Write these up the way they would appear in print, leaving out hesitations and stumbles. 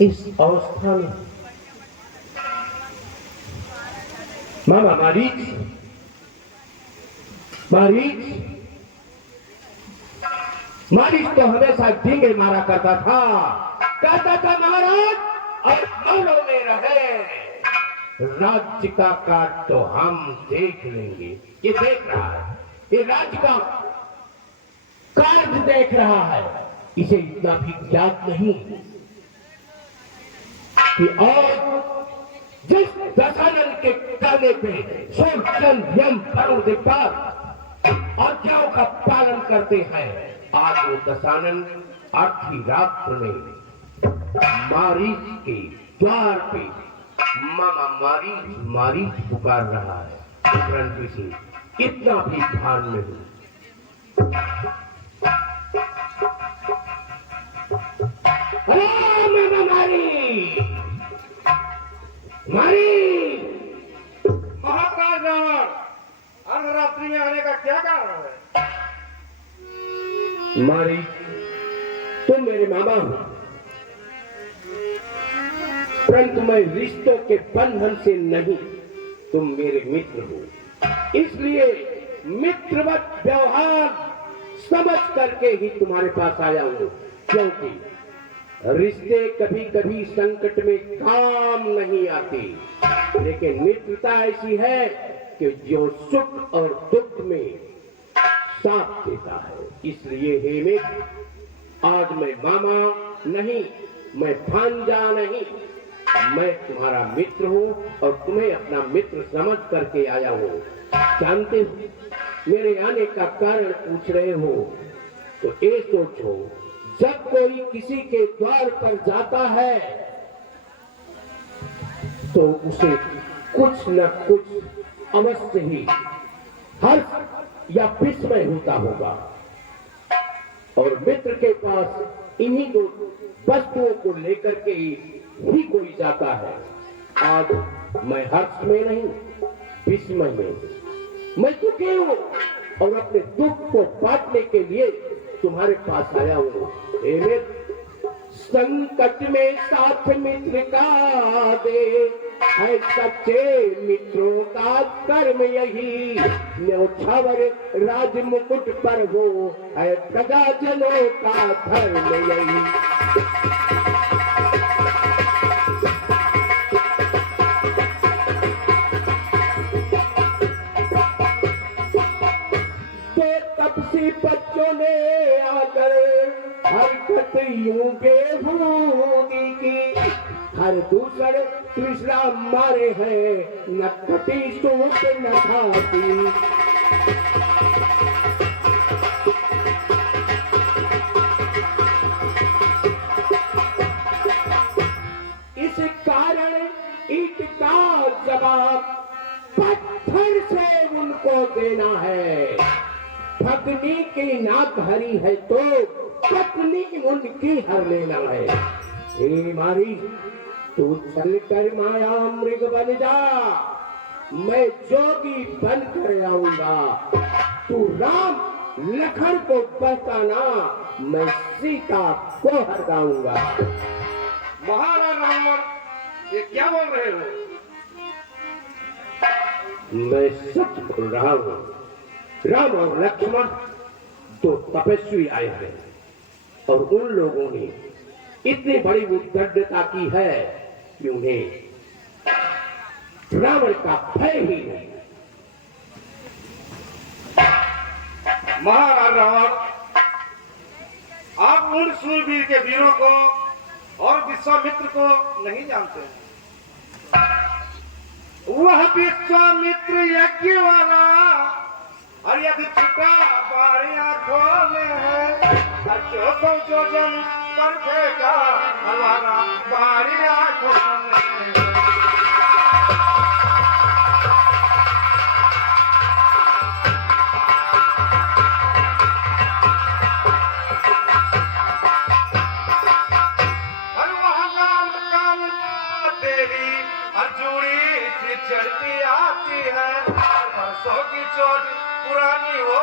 इस अवस्था में मामा मारीच मारीच मारीच तो हमेशा डींगे मारा करता था, कहता था महाराज अब मौलों में रहे, राज्य का काट तो हम देख लेंगे। ये देख रहा है, ये राज्य का कार्य देख रहा है, इसे इतना भी ज्ञात नहीं कि और जिस दशानन के कहने पे सूर्यचंद्र यम वरुण दिक्पाल आज्ञाओं का पालन करते हैं, आज वो दशानन आधी रात्र में मारीच के द्वार पे मामा मारीच मारीच पुकार रहा है, परंतु इसे इतना भी भान नहीं। अरे मामा मारीच मारीच, महाकाल रावण अर्धरात्रि में आने का क्या कारण है? मारीच तुम मेरे मामा हो, परंतु मैं रिश्तों के बंधन से नहीं, तुम मेरे मित्र हो, इसलिए मित्रवत व्यवहार समझ करके ही तुम्हारे पास आया हूं, क्योंकि रिश्ते कभी कभी संकट में काम नहीं आते, लेकिन मित्रता ऐसी है कि जो सुख और दुख में साथ देता है। इसलिए हे मित्र, आज मैं मामा नहीं, मैं भांजा नहीं, मैं तुम्हारा मित्र हूं और तुम्हें अपना मित्र समझ करके आया हूं। जानते हो मेरे आने का कारण पूछ रहे हो, तो ये सोचो, जब कोई किसी के द्वार पर जाता है तो उसे कुछ न कुछ अवश्य ही हर्ष या विस्मय होता होगा, और मित्र के पास इन्हीं दो वस्तुओं को लेकर के ही कोई जाता है। आज मैं हर्ष में नहीं, विस्मय में, मैं दुखी हूं और अपने दुख को बांटने के लिए तुम्हारे पास आया हूं। संकट में साथ मित्र का दे, है सच्चे मित्रों का कर्म यही, न्योछावर राज मुकुट पर हो, है प्रजाजनों का धर्म यही। तपसी बच्चों ने आकर हरकत यूं बेहूदी की, हर दूसर तृष्णा मारे हैं, न कटी सोच न खाती। इस कारण ईट का जवाब पत्थर से उनको देना है। भगनी की नाक हरी है तो पत्नी उनकी हर लेना है। हे मारी, तू चल कर माया मृग बन जा, मैं जोगी बन कर आऊंगा। तू राम लखन को बहकाना, मैं सीता को हरगाऊंगा। महाराज रावण, ये क्या बोल रहे हो? मैं सच बोल रहा हूं। राम और लक्ष्मण तो तपस्वी आए हैं, और उन लोगों ने इतनी बड़ी उद्दंडता की है कि उन्हें रावण का भय ही नहीं। महाराज रावण, आप उन सूरवीर के वीरों को और विश्वामित्र को नहीं जानते। वह विश्वामित्र यज्ञ वाला और यदि छुपा बारी आंखों में है, जो जन कर देगा हमारा बारी आंखों में है। चढ़ती आती है बरसों की चोट पुरानी वो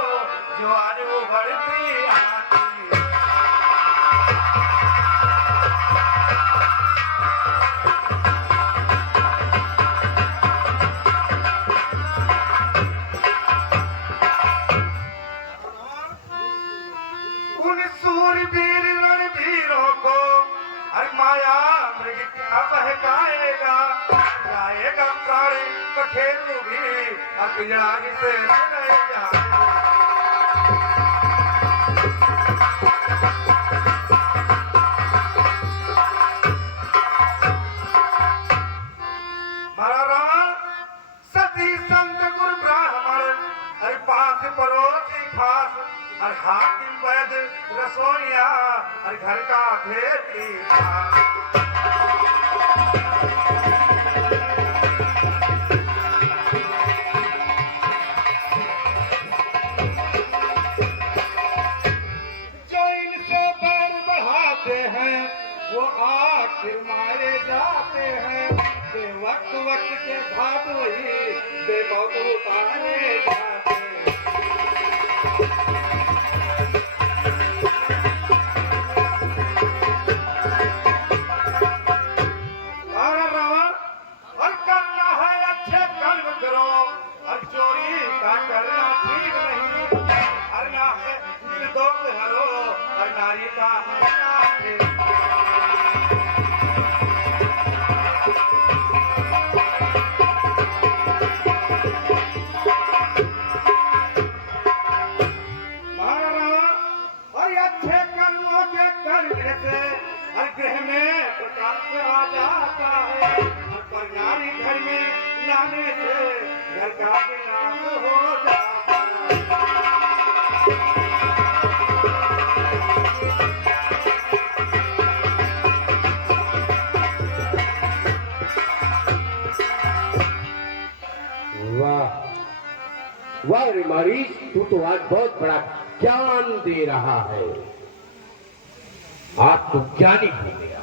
जो आज उभरती आती है। सारे बखेरू भी अतियाग से नहीं जाए। महाराज सती संत गुरु ब्राह्मण हर पास पड़ोसी खास हर हाकिम वैद रसोइया हर घर का भेदी जो इनसे पैर बढ़ाते हैं वो आखिर मारे जाते हैं। वक्त वक्त के घाट वही बेमौत उतारे जाते हैं। और करना है अच्छे कर्म करो और चोरी का करना ठीक नहीं। करना है निर्दोष हरो और नारी का गृह में प्रकाश आ जाता है और नारी घर में लाने से घर का विनाश हो जाता है। वाह वाह रे मारीच, तू तो आज बहुत बड़ा ज्ञान दे रहा है। आज तू ज्ञानी हो गया,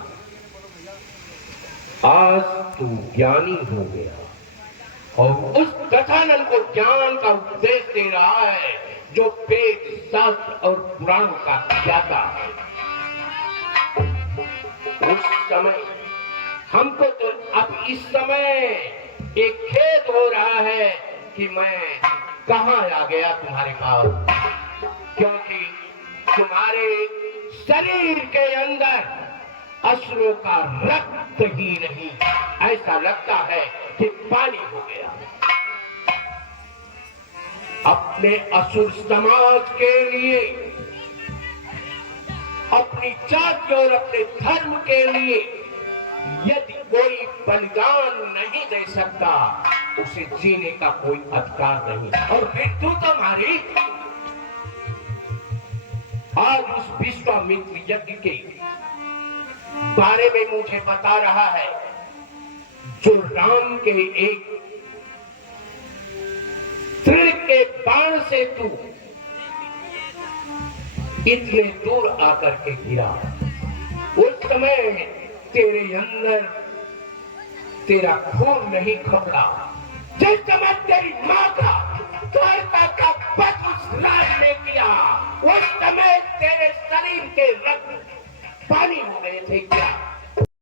आज तू ज्ञानी हो गया और उस कथानल को ज्ञान का उपदेश दे रहा है जो वेद शास्त्र और पुराणों का ज्ञाता है। उस समय हमको तो अब इस समय एक खेद हो रहा है कि मैं कहां आ गया तुम्हारे पास, क्योंकि तुम्हारे शरीर के अंदर असुरों का रक्त ही नहीं, ऐसा लगता है कि पानी हो गया। अपने असुर समाज के लिए, अपनी जाति और अपने धर्म के लिए यदि कोई बलिदान नहीं दे सकता, उसे जीने का कोई अधिकार नहीं। और फिर तू तुम्हारी आज उस विश्वामित्र यज्ञ के बारे में मुझे बता रहा है, जो राम के एक तृण के बाण से तू इतने दूर आकर के गिरा। उस समय तेरे अंदर तेरा खून नहीं खपड़ा। जिस समय तेरी मां का द्वारका का पथ उस राज ने किया, उस समय तेरे शरीर के रक्त पानी हो गए थे क्या?